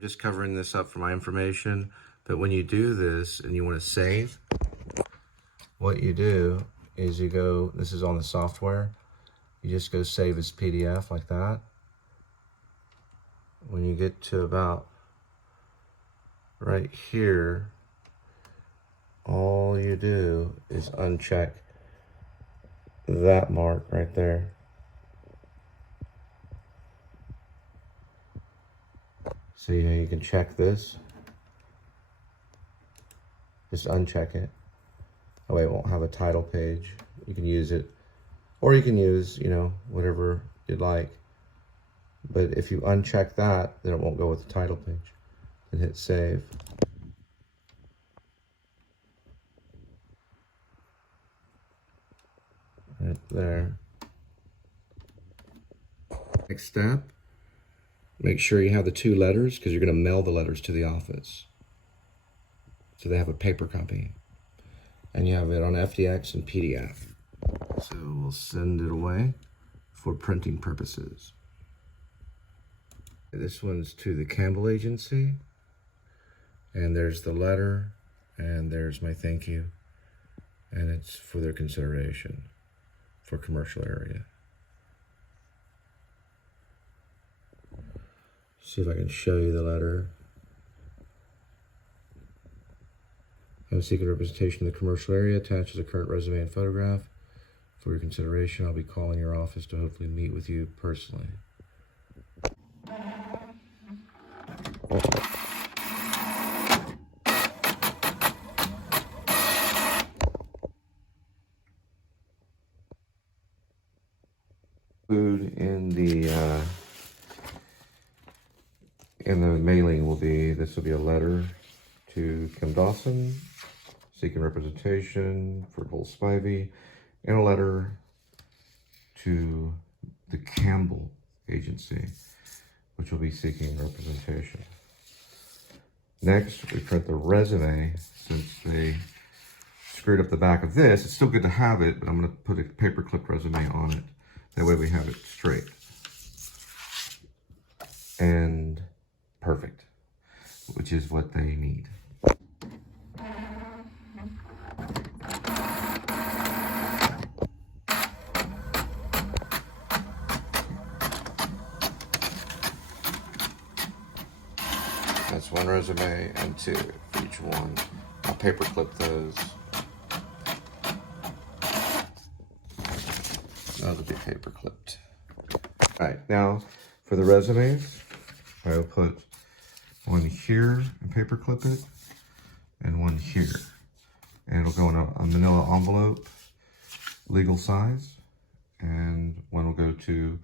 Just covering this up for my information, but when you do this and you want to save, what you do is you go, this is on the software, you just go save as PDF like that. When you get to about right here, all you do is uncheck that mark right there. See how you can check this? Just uncheck it. That way it won't have a title page. You can use it, or you can use, you know, whatever you'd like. But if you uncheck that, then it won't go with the title page. Then hit save. Right there. Next step, make sure you have the 2 letters, because you're going to mail the letters to the office. So they have a paper copy. And you have it on FDX and PDF. So we'll send it away for printing purposes. This one's to the Campbell Agency. And there's the letter. And there's my thank you. And it's for their consideration for commercial area. See if I can show you the letter. I'm seeking representation in the commercial area. Attaches a current resume and photograph. For your consideration, I'll be calling your office to hopefully meet with you personally. Include in the mailing will be, this will be a letter to Kim Dawson, seeking representation for Cole Spivey, and a letter to the Campbell Agency, which will be seeking representation. Next, we print the resume. Since they screwed up the back of this, it's still good to have it, but I'm going to put a paper-clipped resume on it. That way we have it straight. And perfect, which is what they need. That's 1 resume and 2 for each one. I'll paper clip those. That'll be paper clipped. All right, now for the resumes, I will put one here and paper clip it, and one here. And it'll go in a manila envelope, legal size, and one will go to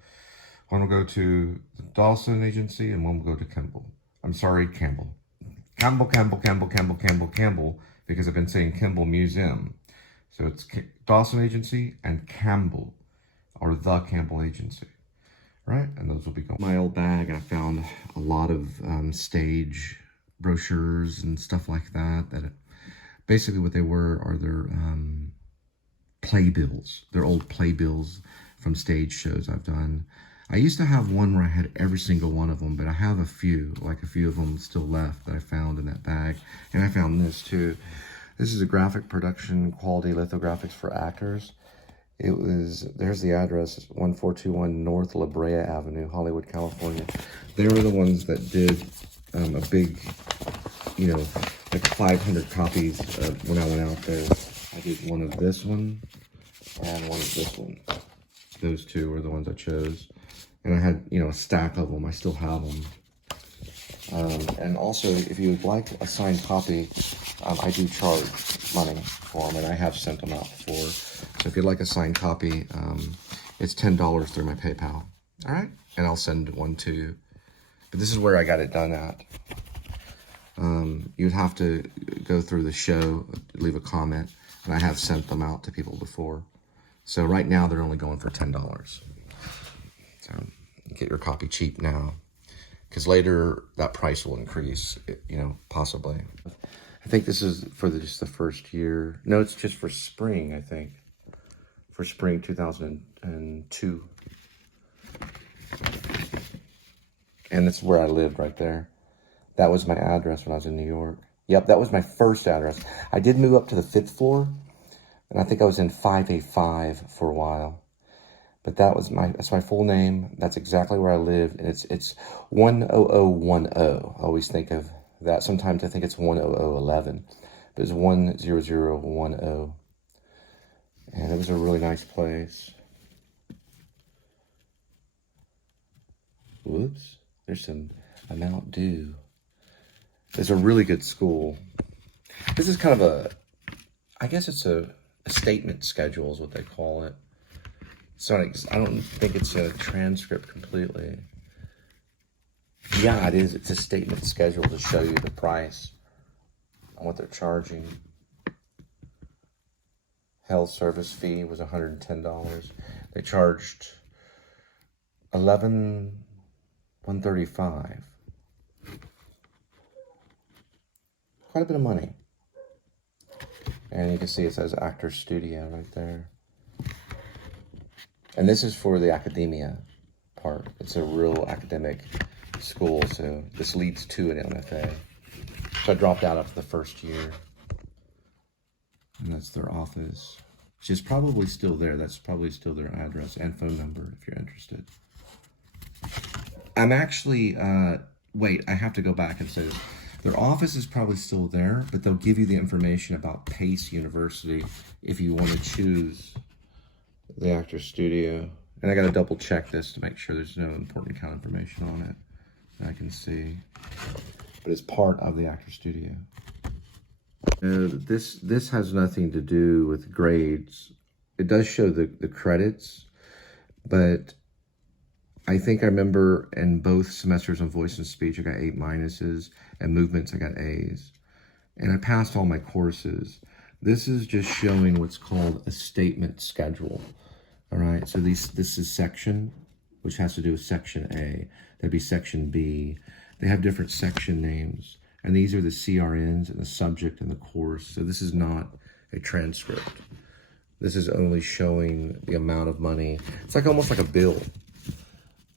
the Dawson Agency, and one will go to Campbell. I'm sorry, Campbell. Campbell, because I've been saying Campbell Museum. So it's Dawson Agency and Campbell, or the Campbell Agency, right? And those will be going. My old bag, I found a lot of stage brochures and stuff like that. Basically what they were are their playbills. They're old playbills from stage shows I've done. I used to have one where I had every single one of them, but I have a few of them still left that I found in that bag. And I found this too. This is a graphic production quality lithographics for actors. There's the address, 1421 North La Brea Avenue, Hollywood, California. They were the ones that did a big, you know, like 500 copies when I went out there. I did one of this one and one of this one. Those 2 were the ones I chose. And I had, you know, a stack of them. I still have them. And also, if you would like a signed copy, I do charge money for them, and I have sent them out before. So if you'd like a signed copy, it's $10 through my PayPal. All right? And I'll send one to you. But this is where I got it done at. You'd have to go through the show, leave a comment, and I have sent them out to people before. So right now, they're only going for $10. So get your copy cheap now, because later that price will increase, you know, possibly. I think this is for just the first year. No, it's just for spring, I think. For spring 2002. And that's where I lived right there. That was my address when I was in New York. Yep, that was my first address. I did move up to the 5th floor, and I think I was in 5A5 for a while. But that's my full name. That's exactly where I lived, and it's 10010. I always think of that. Sometimes I think it's 10011, but it's 10010. And it was a really nice place. Whoops, there's some Mount Dew. It's a really good school. This is kind of I guess it's a statement schedule is what they call it. Sorry, I don't think it's a transcript completely. Yeah, it is. It's a statement schedule to show you the price on what they're charging. Health service fee was $110. They charged $11,135. Quite a bit of money. And you can see it says Actor Studio right there. And this is for the academia part. It's a real academic school, so this leads to an MFA. So I dropped out after the first year. And that's their office, which is probably still there. That's probably still their address and phone number if you're interested. I'm actually, wait, I have to go back and say this. Their office is probably still there, but they'll give you the information about Pace University if you want to choose the Actor Studio. And I got to double check this to make sure there's no important account information on it that I can see. But it's part of the Actor Studio. This has nothing to do with grades. It does show the credits, but I think I remember in both semesters on voice and speech, I got 8 minuses, and movements, I got A's. And I passed all my courses. This is just showing what's called a statement schedule. All right, so this is section, which has to do with section A. That'd be section B. They have different section names. And these are the CRNs and the subject and the course. So this is not a transcript. This is only showing the amount of money. It's like almost like a bill.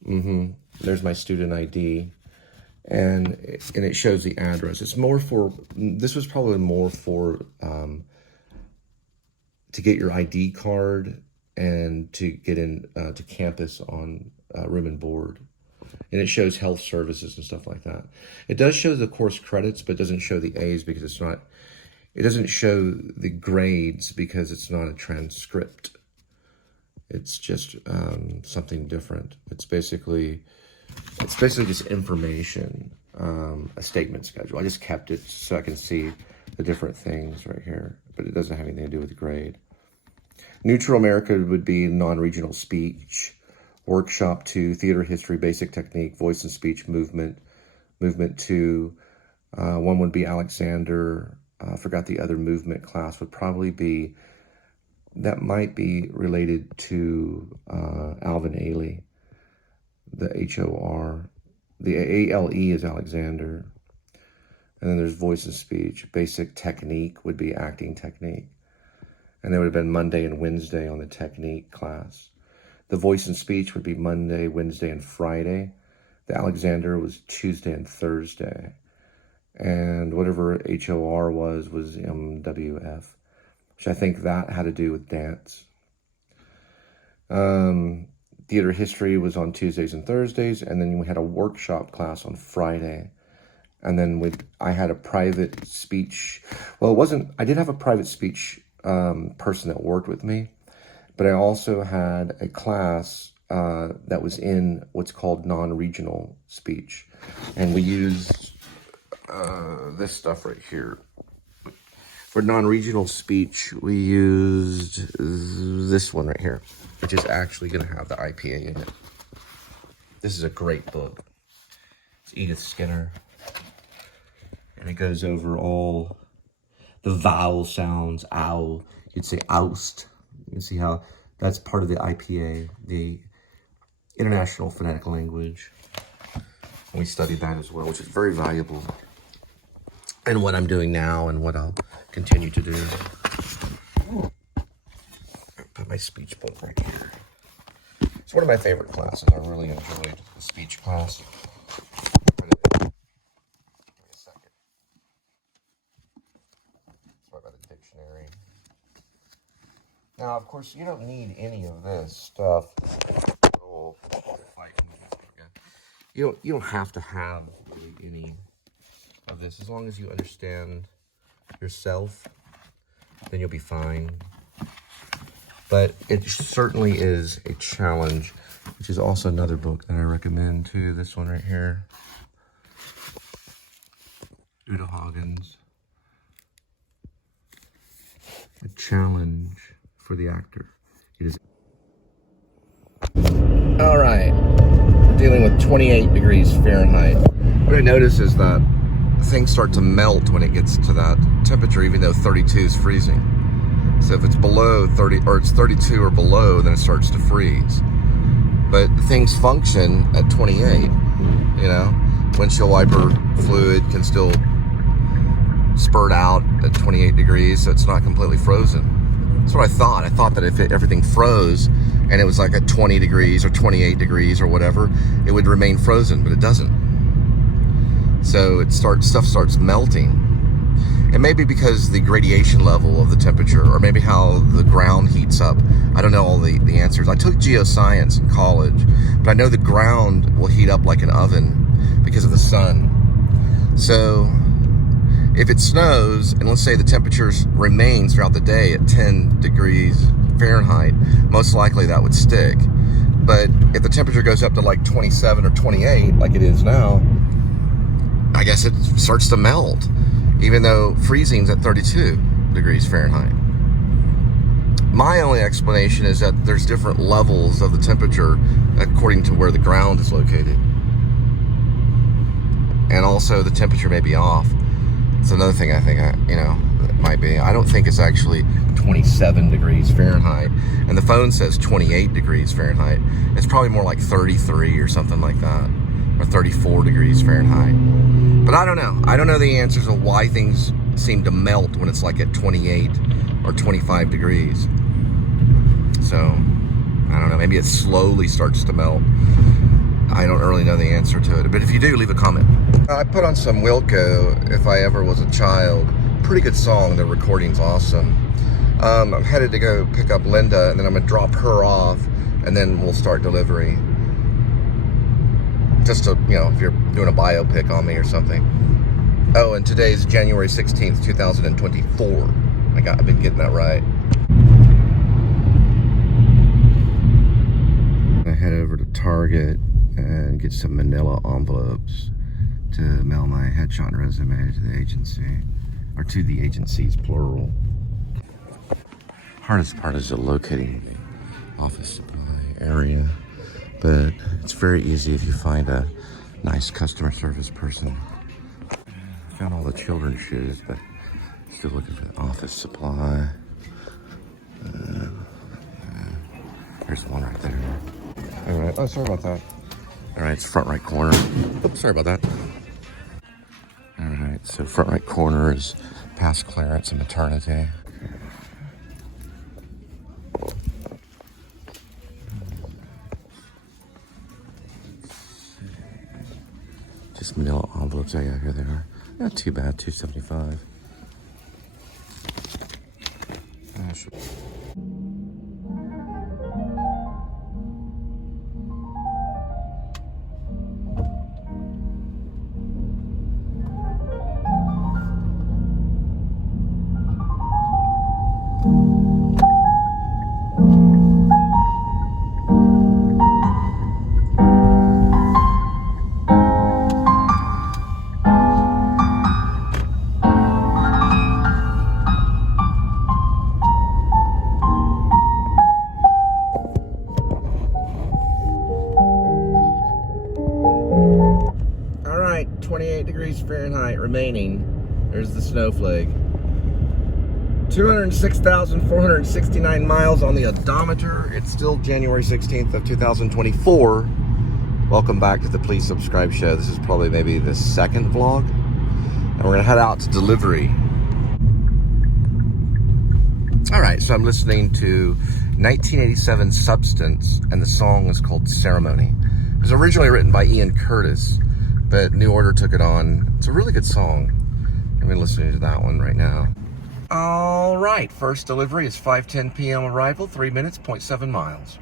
There's my student ID. And it shows the address. It's more for, this was probably more for, to get your ID card and to get in to campus on room and board. And it shows health services and stuff like that. It does show the course credits, but it doesn't show the A's because it's not, it doesn't show the grades because it's not a transcript. It's just something different. It's basically just information, a statement schedule. I just kept it so I can see the different things right here, but it doesn't have anything to do with the grade. Neutral America would be non-regional speech. Workshop 2, theater history, basic technique, voice and speech movement. Movement 2, one would be Alexander. I forgot the other movement class would probably be, that might be related to Alvin Ailey, the HOR. The ALE is Alexander. And then there's voice and speech. Basic technique would be acting technique. And there would have been Monday and Wednesday on the technique class. The voice and speech would be Monday, Wednesday, and Friday. The Alexander was Tuesday and Thursday. And whatever HOR was MWF, which I think that had to do with dance. Theater history was on Tuesdays and Thursdays, and then we had a workshop class on Friday. And then I had a private speech. Well, it wasn't, I did have a private speech person that worked with me, but I also had a class that was in what's called non-regional speech. And we used this stuff right here. For non-regional speech, we used this one right here, which is actually going to have the IPA in it. This is a great book. It's Edith Skinner. And it goes over all the vowel sounds. Ow. You'd say oust. You can see how that's part of the IPA, the International Phonetic Language. And we studied that as well, which is very valuable. And what I'm doing now and what I'll continue to do. Put my speech book right here. It's one of my favorite classes. I really enjoyed the speech class. dictionary. Now, of course, you don't need any of this stuff. You don't have to have really any of this. As long as you understand yourself, then you'll be fine. But it certainly is a challenge, which is also another book that I recommend too. This one right here. Uta Hagen's A Challenge for the Actor. It is. All right, dealing with 28 degrees Fahrenheit. What I notice is that things start to melt when it gets to that temperature, even though 32 is freezing. So if it's below 30, or it's 32 or below, then it starts to freeze. But things function at 28, you know? Windshield wiper fluid can still spurt out at 28 degrees, so it's not completely frozen. That's what I thought. I thought that if everything froze and it was like at 20 degrees or 28 degrees or whatever, it would remain frozen, but it doesn't. So stuff starts melting. It may be because the gradation level of the temperature, or maybe how the ground heats up. I don't know all the answers. I took geoscience in college, but I know the ground will heat up like an oven because of the sun. So if it snows, and let's say the temperature remains throughout the day at 10 degrees Fahrenheit, most likely that would stick. But if the temperature goes up to like 27 or 28, like it is now, I guess it starts to melt, even though freezing's at 32 degrees Fahrenheit. My only explanation is that there's different levels of the temperature according to where the ground is located. And also the temperature may be off. It's another thing I think, it might be. I don't think it's actually 27 degrees Fahrenheit. And the phone says 28 degrees Fahrenheit. It's probably more like 33 or something like that. Or 34 degrees Fahrenheit. But I don't know. I don't know the answers of why things seem to melt when it's like at 28 or 25 degrees. So, I don't know. Maybe it slowly starts to melt. I don't really know the answer to it. But if you do, leave a comment. I put on some Wilco, If I Ever Was a Child. Pretty good song. The recording's awesome. I'm headed to go pick up Linda, and then I'm going to drop her off, and then we'll start delivery. Just to, if you're doing a biopic on me or something. Oh, and today's January 16th, 2024. I've been getting that right. I head over to Target and get some manila envelopes to mail my headshot and resume to the agency, or to the agencies, plural. Hardest part is locating the office supply area, but it's very easy if you find a nice customer service person. I found all the children's shoes, but still looking for the office supply. There's one right there. All right. Oh, sorry about that. All right, it's front right corner. Oops, sorry about that. All right, so front right corner is past clearance and maternity. Just manila envelopes. Oh yeah, here they are. Not too bad, $2.75. Fahrenheit remaining. There's the snowflake. 206,469 miles on the odometer. It's still January 16th of 2024. Welcome back to the Please Subscribe show. This is probably maybe the second vlog. And we're gonna head out to delivery. All right, so I'm listening to 1987 Substance, and the song is called Ceremony. It was originally written by Ian Curtis, but New Order took it on. It's a really good song. I'm listening to that one right now. All right, first delivery is 5:10 p.m. arrival, 3 minutes, 0.7 miles.